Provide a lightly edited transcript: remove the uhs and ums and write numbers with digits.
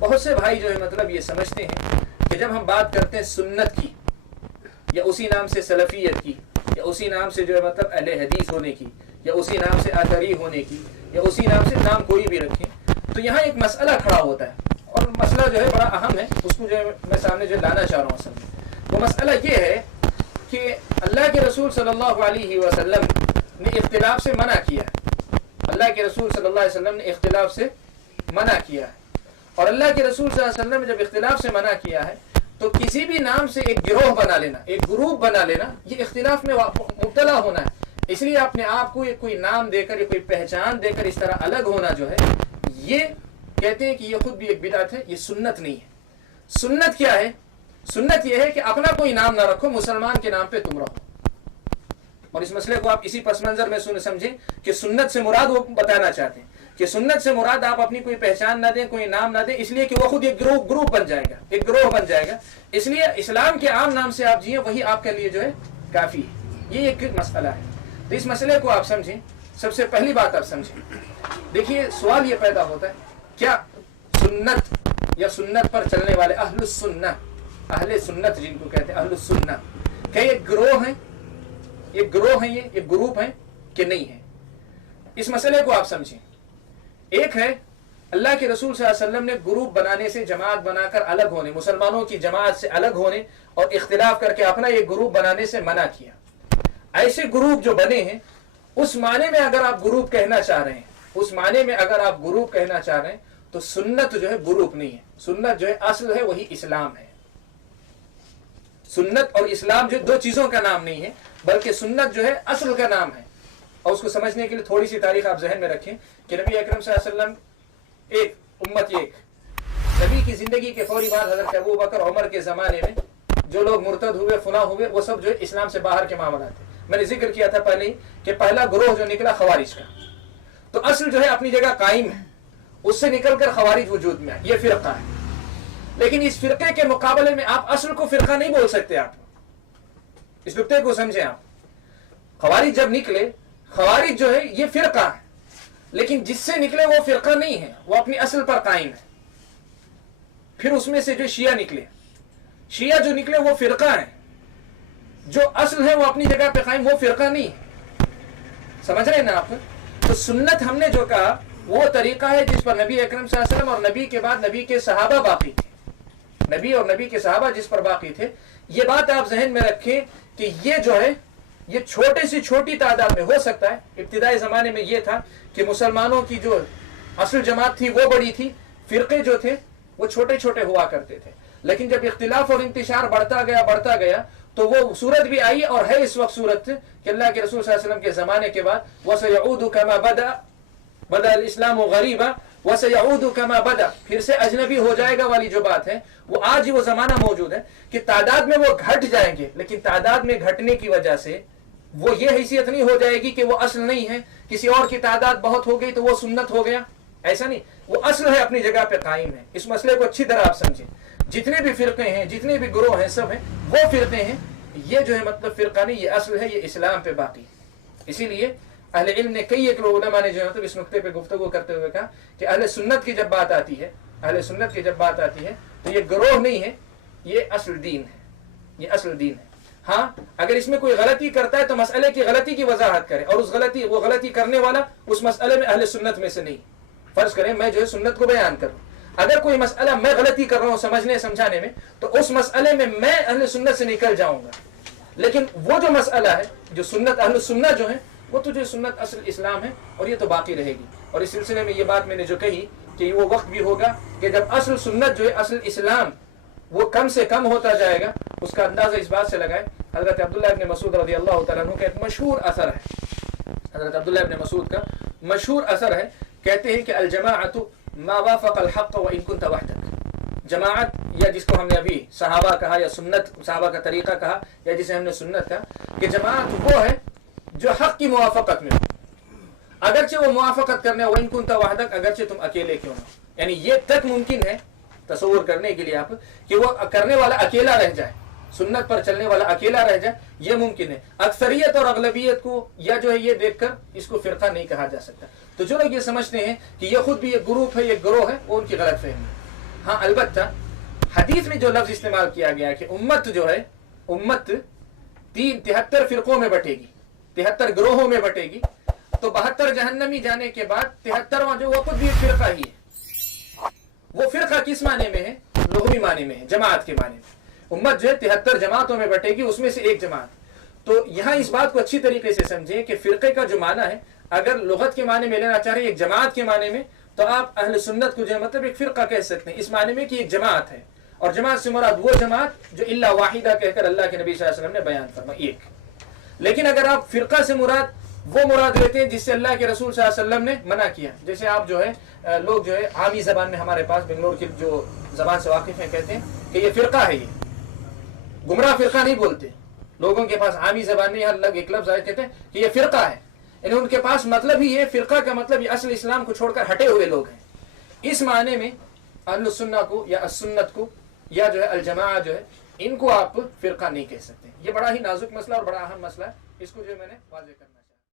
بہت سے بھائی جو ہے مطلب یہ سمجھتے ہیں کہ جب ہم بات کرتے ہیں سنت کی یا اسی نام سے سلفیت کی یا اسی نام سے جو ہے مطلب اہل حدیث ہونے کی یا اسی نام سے اثری ہونے کی یا اسی نام سے نام کوئی بھی رکھیں، تو یہاں ایک مسئلہ کھڑا ہوتا ہے اور مسئلہ جو ہے بڑا اہم ہے، اس کو جو ہے میں سامنے جو لانا چاہ رہا ہوں اصل میں۔ وہ مسئلہ یہ ہے کہ اللہ کے رسول صلی اللہ علیہ وسلم نے اختلاف سے منع کیا ہے، اللہ کے رسول صلی اللہ علیہ وسلم نے اختلاف سے منع کیا ہے، اور اللہ کے رسول صلی اللہ علیہ وسلم نے جب اختلاف سے منع کیا ہے تو کسی بھی نام سے ایک گروہ بنا لینا، ایک گروپ بنا لینا، یہ اختلاف میں مبتلا ہونا ہے۔ اس لیے اپنے آپ کو کوئی نام دے کر یا کوئی پہچان دے کر اس طرح الگ ہونا جو ہے، یہ کہتے ہیں کہ یہ خود بھی ایک بدعت ہے، یہ سنت نہیں ہے۔ سنت کیا ہے؟ سنت یہ ہے کہ اپنا کوئی نام نہ رکھو، مسلمان کے نام پہ تم رہو۔ اور اس مسئلے کو آپ اسی پس منظر میں سمجھیں کہ سنت سے مراد وہ بتانا چاہتے ہیں کہ سنت سے مراد آپ اپنی کوئی پہچان نہ دیں، کوئی نام نہ دیں، اس لیے کہ وہ خود ایک گروپ بن جائے گا، ایک گروہ بن جائے گا۔ اس لیے اسلام کے عام نام سے آپ جئیں، وہی آپ کے لیے جو ہے کافی ہے۔ یہ ایک مسئلہ ہے، تو اس مسئلے کو آپ سمجھیں۔ سب سے پہلی بات آپ سمجھیں، دیکھیے سوال یہ پیدا ہوتا ہے، کیا سنت یا سنت پر چلنے والے اہل السنہ، اہل سنت جن کو کہتے ہیں اہل السنہ، کیا یہ گروہ ہیں، یہ گروہ ہیں، یہ گروپ ہیں کہ نہیں ہے؟ اس مسئلے کو آپ سمجھیں۔ ایک ہے اللہ کے رسول صلی اللہ علیہ وسلم نے گروپ بنانے سے، جماعت بنا کر الگ ہونے، مسلمانوں کی جماعت سے الگ ہونے اور اختلاف کر کے اپنا یہ گروپ بنانے سے منع کیا۔ ایسے گروپ جو بنے ہیں، اس معنی میں اگر آپ گروپ کہنا چاہ رہے ہیں، اس معنی میں اگر آپ گروپ کہنا چاہ رہے ہیں تو سنت جو ہے گروپ نہیں ہے، سنت جو ہے اصل ہے وہی اسلام ہے۔ سنت اور اسلام جو دو چیزوں کا نام نہیں ہے، بلکہ سنت جو ہے اصل کا نام ہے۔ اور اس کو سمجھنے کے لیے تھوڑی سی تاریخ آپ ذہن میں رکھیں کہ نبی اکرم صلی اللہ علیہ وسلم ایک، امت ایک، نبی کی زندگی کے فوری بعد حضرت ابو بکر عمر کے زمانے میں جو لوگ مرتد ہوئے، فنا ہوئے، وہ سب جو ہے اسلام سے باہر کے معاملات تھے۔ میں نے ذکر کیا تھا پہلے ہی کہ پہلا گروہ جو نکلا خوارج کا، تو اصل جو ہے اپنی جگہ قائم ہے، اس سے نکل کر خوارج وجود میں ہے، یہ فرقہ ہے۔ لیکن اس فرقے کے مقابلے میں آپ اصل کو فرقہ نہیں بول سکتے۔ آپ اس نقطے کو سمجھیں۔ آپ خوارج جب نکلے، خوارج جو ہے یہ فرقہ ہے، لیکن جس سے نکلے وہ فرقہ نہیں ہے، وہ اپنی اصل پر قائم ہے۔ پھر اس میں سے جو شیعہ نکلے، شیعہ جو نکلے وہ فرقہ ہے، جو اصل ہے وہ اپنی جگہ پہ قائم، وہ فرقہ نہیں ہے۔ سمجھ رہے ہیں نا آپ؟ تو سنت ہم نے جو کہا وہ طریقہ ہے جس پر نبی اکرم صلی اللہ علیہ وسلم اور نبی کے بعد نبی کے صحابہ باقی تھے، نبی اور نبی کے صحابہ جس پر باقی تھے۔ یہ بات آپ ذہن میں رکھیں کہ یہ جو ہے یہ چھوٹے سے چھوٹی تعداد میں ہو سکتا ہے۔ ابتدائی زمانے میں یہ تھا کہ مسلمانوں کی جو اصل جماعت تھی وہ بڑی تھی، فرقے جو تھے وہ چھوٹے چھوٹے ہوا کرتے تھے، لیکن جب اختلاف اور انتشار بڑھتا گیا تو وہ صورت بھی آئی اور ہے اس وقت صورت کہ اللہ کے رسول صلی اللہ علیہ وسلم کے زمانے کے بعد وَسَيَعُودُ كَمَا بَدَأَ الْإِسْلَامُ غَرِيبًا وَسَيَعُودُ كَمَا بَدَأَ، پھر سے اجنبی ہو جائے گا والی جو بات ہے وہ آج ہی وہ زمانہ موجود ہے کہ تعداد میں وہ گھٹ جائیں گے، لیکن تعداد میں گھٹنے کی وجہ سے وہ یہ حیثیت نہیں ہو جائے گی کہ وہ اصل نہیں ہے، کسی اور کی تعداد بہت ہو گئی تو وہ سنت ہو گیا، ایسا نہیں، وہ اصل ہے، اپنی جگہ پہ قائم ہے۔ اس مسئلے کو اچھی طرح آپ سمجھیں۔ جتنے بھی فرقے ہیں، جتنے بھی گروہ ہیں، سب ہیں وہ فرقے ہیں، یہ جو ہے مطلب فرقہ نہیں، یہ اصل ہے، یہ اسلام پہ باقی ہے۔ اسی لیے اہل علم نے کئی ایک علماء نے جو ہے مطلب اس نقطے پہ گفتگو کرتے ہوئے کہا کہ اہل سنت کی جب بات آتی ہے، اہل سنت کی جب بات آتی ہے تو یہ گروہ نہیں ہے، یہ اصل دین ہے، یہ اصل دین ہے۔ ہاں اگر اس میں کوئی غلطی کرتا ہے تو مسئلے کی غلطی کی وضاحت کرے، اور وہ غلطی کرنے والا اس مسئلے میں اہل سنت میں سے نہیں۔ فرض کریں میں جو ہے سنت کو بیان کروں، اگر کوئی مسئلہ میں غلطی کر رہا ہوں سمجھنے سمجھانے میں تو اس مسئلے میں میں اہل سنت سے نکل جاؤں گا، لیکن وہ جو مسئلہ ہے جو سنت اہل سنت جو ہے وہ تو جو سنت اصل اسلام ہے اور یہ تو باقی رہے گی۔ اور اس سلسلے میں یہ بات میں نے جو کہی کہ وہ وقت بھی ہوگا کہ جب اصل سنت جو ہے اصل اسلام وہ کم سے کم ہوتا جائے گا۔ اس کا اندازہ اس بات سے لگائے، حضرت عبداللہ ابن مسعود رضی اللہ تعالیٰ عنہ کا ایک مشہور اثر ہے، حضرت عبداللہ ابن مسعود کا مشہور اثر ہے، کہتے ہیں کہ الجماعت ما وافق الحق وان كنت وحدك، جماعت یا جس کو ہم نے ابھی صحابہ کہا یا سنت صحابہ کا طریقہ کہا یا جسے ہم نے سنت کہا، کہ جماعت وہ ہے جو حق کی موافقت میں ہو، اگرچہ وہ موافقت کرنے وان كنت وحدك، اگرچہ تم اکیلے کیوں نہ، یعنی یہ تک ممکن ہے تصور کرنے کے لیے آپ کہ وہ کرنے والا اکیلا رہ جائے، سنت پر چلنے والا اکیلا رہ جائے، یہ ممکن ہے۔ اکثریت اور اغلبیت کو یا جو ہے یہ دیکھ کر اس کو فرقہ نہیں کہا جا سکتا۔ تو جو لوگ یہ سمجھتے ہیں کہ یہ خود بھی ایک گروپ ہے، یہ گروہ ہے، وہ ان کی غلط فہمی ہے۔ ہاں البتہ حدیث میں جو لفظ استعمال کیا گیا کہ امت جو ہے امت 73 فرقوں میں بٹے گی، 73 گروہوں میں بٹے گی، تو 72 جہنمی جانے کے بعد 73واں جو وہ خود بھی ایک فرقہ ہی ہے۔ وہ فرقہ کس معنی میں ہے؟ لغوی معنی میں ہے، جماعت کے معنی میں۔ امت جو ہے 73 جماعتوں میں بٹے گی، اس میں سے ایک جماعت۔ تو یہاں اس بات کو اچھی طریقے سے سمجھیں کہ فرقے کا جو معنی ہے اگر لغت کے معنی میں لینا چاہ رہے ہیں ایک جماعت کے معنی میں، تو آپ اہل سنت کو جو ہے مطلب ایک فرقہ کہہ سکتے ہیں اس معنی میں کہ ایک جماعت ہے، اور جماعت سے مراد وہ جماعت جو الا واحدہ کہہ کر اللہ کے نبی صلی اللہ علیہ وسلم نے بیان فرمائی، ایک۔ لیکن اگر آپ فرقہ سے مراد وہ مراد لیتے ہیں جس سے اللہ کے رسول صلی اللہ علیہ وسلم نے منع کیا، جیسے آپ جو ہے لوگ جو ہے عامی زبان میں ہمارے پاس بنگلور کی جو زبان سے واقف ہیں کہتے ہیں کہ یہ فرقہ ہے، یہ گمراہ فرقہ نہیں بولتے، لوگوں کے پاس عامی زبان میں الگ ایک لفظ آئے کہتے ہیں کہ یہ فرقہ ہے، یعنی ان کے پاس مطلب ہی یہ فرقہ کا مطلب یہ اصل اسلام کو چھوڑ کر ہٹے ہوئے لوگ ہیں۔ اس معنی میں اہل السنہ کو یا السنت کو یا جو ہے الجماعہ جو ہے ان کو آپ فرقہ نہیں کہہ سکتے۔ یہ بڑا ہی نازک مسئلہ اور بڑا اہم مسئلہ ہے، اس کو جو ہے میں نے واضح کرنا